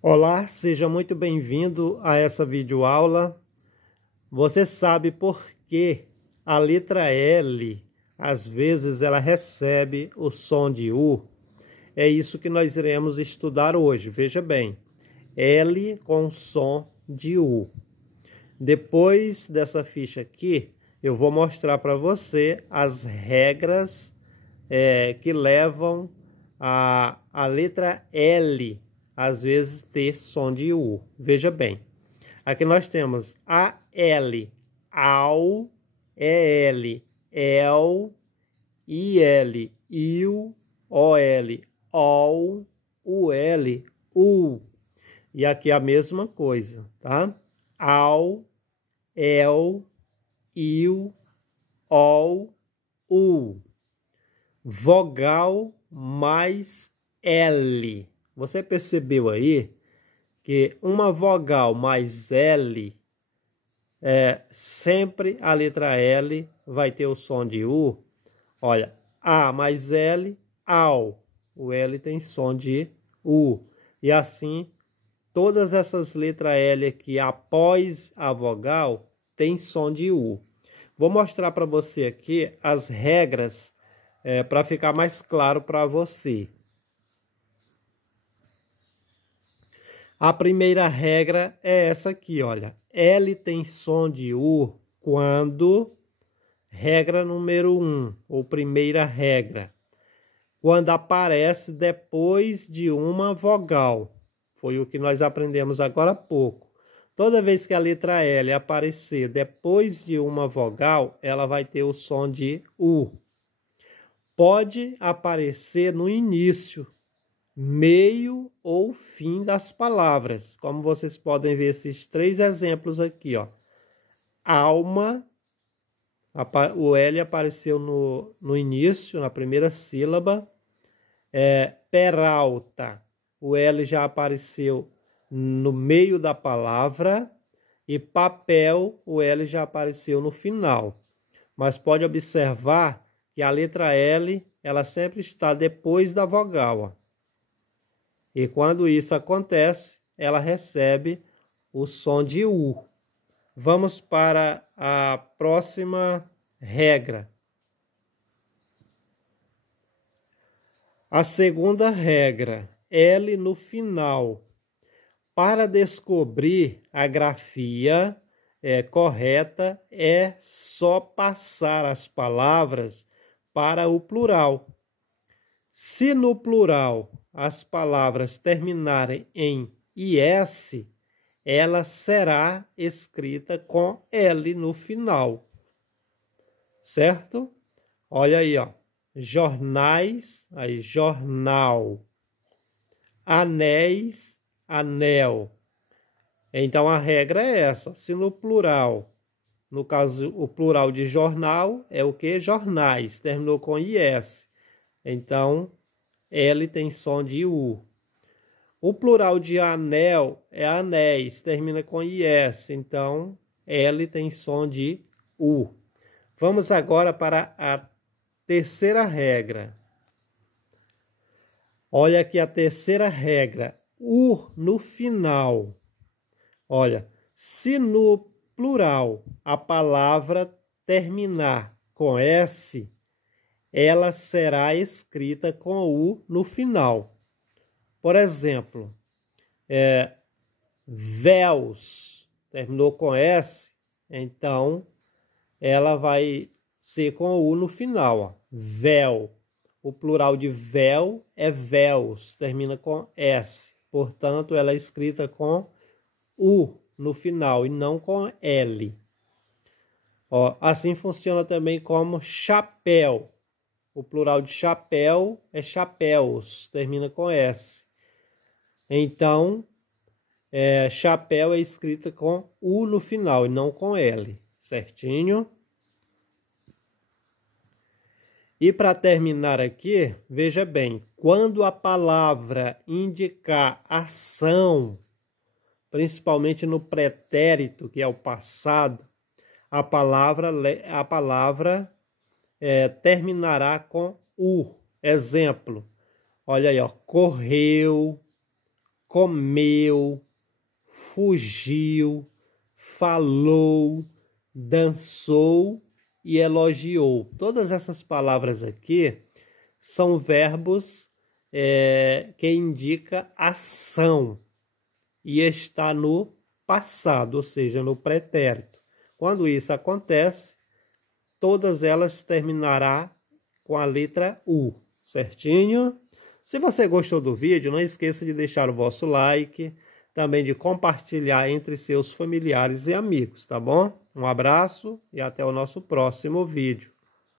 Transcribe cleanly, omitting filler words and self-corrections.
Olá, seja muito bem-vindo a essa videoaula. Você sabe por que a letra L, às vezes, ela recebe o som de U? É isso que nós iremos estudar hoje. Veja bem, L com som de U. Depois dessa ficha aqui, eu vou mostrar para você as regras que levam a letra L, às vezes, ter som de U. Veja bem, aqui nós temos AL, AU, EL, EL, IL, IU, OL, OL, UL, U. E aqui a mesma coisa, tá? AU, EL, IU, OL, U. Vogal mais L. Você percebeu aí que uma vogal mais L, sempre a letra L vai ter o som de U. Olha, A mais L, AU. O L tem som de U. E assim, todas essas letras L aqui após a vogal tem som de U. Vou mostrar para você aqui as regras para ficar mais claro para você. A primeira regra é essa aqui, olha. L tem som de U quando, regra número 1, ou primeira regra, quando aparece depois de uma vogal. Foi o que nós aprendemos agora há pouco. Toda vez que a letra L aparecer depois de uma vogal, ela vai ter o som de U. Pode aparecer no início, meio ou fim das palavras. Como vocês podem ver esses três exemplos aqui, ó. Alma, o L apareceu no início, na primeira sílaba. Peralta, o L já apareceu no meio da palavra. E papel, o L já apareceu no final. Mas pode observar que a letra L, ela sempre está depois da vogal, ó. E quando isso acontece, ela recebe o som de U. Vamos para a próxima regra. A segunda regra, L no final. Para descobrir a grafia correta, é só passar as palavras para o plural. Se no plural as palavras terminarem em IS, ela será escrita com L no final, certo? Olha aí, ó. Jornais, aí jornal. Anéis, anel. Então a regra é essa. Se no plural, no caso o plural de jornal é o que? Jornais, terminou com IS. Então L tem som de U. O plural de anel é anéis, termina com IS. Então L tem som de U. Vamos agora para a terceira regra. Olha aqui a terceira regra. U no final. Olha, se no plural a palavra terminar com S, ela será escrita com U no final. Por exemplo, véus, terminou com S, então ela vai ser com U no final, ó. Véu. O plural de véu é véus, termina com S. Portanto, ela é escrita com U no final e não com L. Ó, assim funciona também como chapéu. O plural de chapéu é chapéus, termina com S. Então, chapéu é escrita com U no final e não com L, certinho? E para terminar aqui, veja bem, quando a palavra indicar ação, principalmente no pretérito, que é o passado, a palavra terminará com U. Exemplo, olha aí, ó, correu, comeu, fugiu, falou, dançou e elogiou. Todas essas palavras aqui são verbos que indicam ação e está no passado, ou seja, no pretérito. Quando isso acontece, todas elas terminarão com a letra U, certinho? Se você gostou do vídeo, não esqueça de deixar o vosso like, também de compartilhar entre seus familiares e amigos, tá bom? Um abraço e até o nosso próximo vídeo.